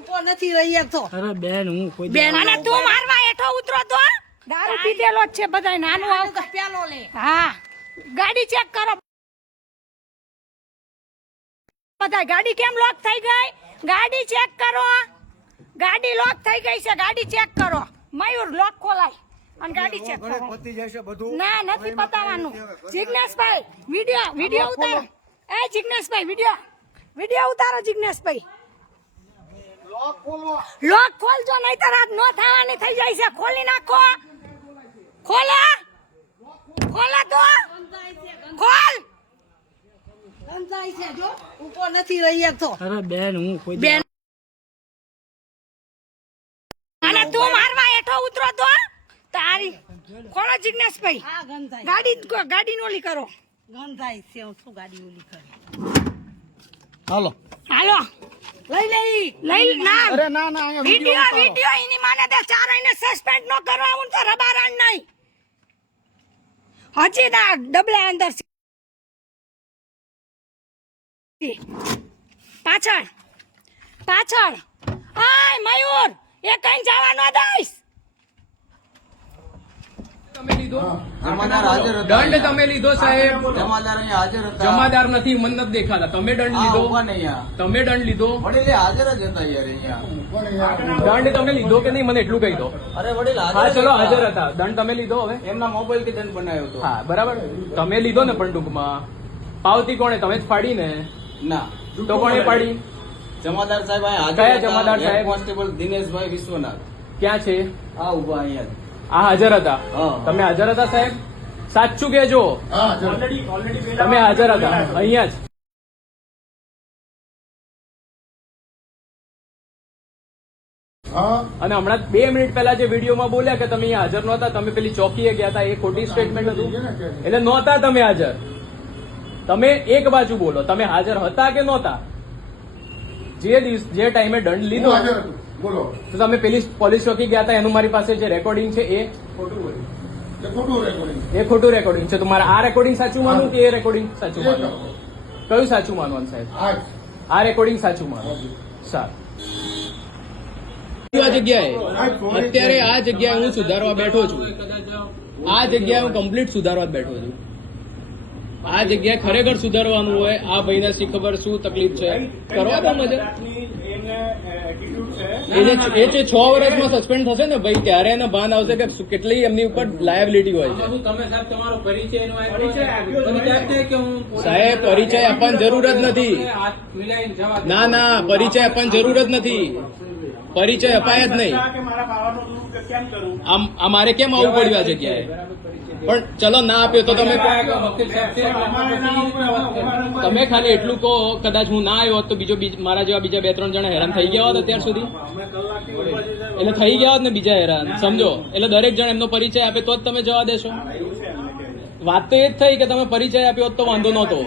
ઉકો નથી રહી એકતો. અરે બેન હું કોઈ બેન અને તું મારવા હેઠો ઉતરો તો દારૂ પીધેલો જ છે બધાય નાનું આવ પેલો લે. હા ગાડી ચેક કરો બધાય ગાડી કેમ લોક થઈ ગઈ ગાડી ચેક કરો ગાડી લોક થઈ ગઈ છે ગાડી ચેક કરો મયુર લોક ખોલાય અને ગાડી ચેક કરો ના નથી પતાવાનું જિગ્નેશભાઈ વિડિયો ઉતારો એ જિગ્નેશભાઈ વિડિયો ઉતારો જિગ્નેશભાઈ લોક ખોલજો નહીતર આજ નો થવાની થઈ જાય છે ખોલી નાખો ખોલે તો ખોલ ગંધાય છે જો ઉકો નથી રહી એકતો. અરે બેન હું કોઈ બેન અને તું મારવા હેઠો ઉતરો તો તારી ખોલો જિગ્નેશભાઈ હા ગંધાય ગાડી નોલી કરો ગંધાય છે હું શું ગાડી ઓલી કરી. હાલો હાલો લઈ ના અરે ના ના અહીંયા વિડિયો એની માને દે ચારેયને સસ્પેન્ડ ન કરવા હું તો રબારાણ નહીં હજી દા ડબલા અંદર પાછળ આય મયુર એ કઈ જવા ન દઈશ દંડ તમે લીધો સાહેબ જમાદાર અહીંયા હાજર હતા. જમાદાર નથી મન નથી દેખાતા તમે દંડ લીધો ઉભા નહીં અહીંયા. તમે દંડ લીધો વડીલ હાજર જ હતા યાર અહીંયા. દંડ તમે લીધો કે નહીં મને એટલું કહી દો અરે વડીલ હા હાજર ચલો જ હતા. હાજર હતા દંડ તમે લીધો હવે એમના મોબાઈલ થી દંડ બનાવ્યો હતો. હા બરાબર તમે લીધો ને પણ ટૂંકમાં પાવતી કોણે તમે જ પાડી ને ના તો કોણે પાડી જમાદાર સાહેબ અહીંયા કયા હાજર હતા. જમાદાર સાહેબ? હેડ કોન્સ્ટેબલ દિનેશભાઈ વિશ્વનાથ ક્યાં છે આ ઉભા અહીંયા જ. આ હાજર હતા હા. તમે હાજર હતા સાહેબ સાચું કેજો તમે હાજર હતા અહીંયા જ અને હમણાં 2 મિનિટ પહેલા જે વિડીયોમાં બોલ્યા કે તમે અહીંયા હાજર નહોતા તમે પેલી ચોકીએ ગયા હતા એ ખોટી સ્ટેટમેન્ટ હતું એટલે નહોતા તમે હાજર તમે એક બાજુ બોલો તમે હાજર હતા કે નહોતા જે ટાઈમે દંડ લીધો તો તમે પેલી પોલીસ ચોકી ગયા હતા એનું મારી પાસે જે રેકોર્ડિંગ છે એ ખોટું રેકોર્ડિંગ છે તો મારે આ રેકોર્ડિંગ સાચું માનવું કે એ રેકોર્ડિંગ સાચું માનવું કયું સાચું માનવાનું સાહેબ આ રેકોર્ડિંગ સાચું માનવું સારું આ જગ્યાએ અત્યારે આ જગ્યાએ હું સુધારવા બેઠો છું આ જગ્યાએ હું કમ્પ્લીટ સુધારવા બેઠો છું આ જગ્યાએ ખરેખર સુધારવાનું હોય આ ભાઈને શી ખબર શું તકલીફ છે કરવા દો મજા એ જે 6 વર્ષમાં સસ્પેન્ડ થશે ને ભાઈ ત્યારે એને ભાન આવશે કે કેટલી એમની ઉપર લાયબિલિટી હોય છે સાહેબ પરિચય આપવાની જરૂર જ નથી ના પરિચય આપવાની જરૂર જ નથી પરિચય અપાય જ નહીં આ મારે કેમ આવવું પડ્યું આ જગ્યાએ પણ ચલો ના આપ્યો તો તમે ખાલી એટલું કહો કદાચ હું ના આવ્યો હોત તો મારા જેવા બીજા 2-3 જણા હેરાન થઈ ગયા હોત અત્યાર સુધી એટલે થઈ ગયા હોત ને બીજા હેરાન સમજો એટલે દરેક જણ એમનો પરિચય આપે તો જ તમે જવા દેશો વાત તો એ જ થઈ કે તમે પરિચય આપ્યો હોત તો વાંધો નહોતો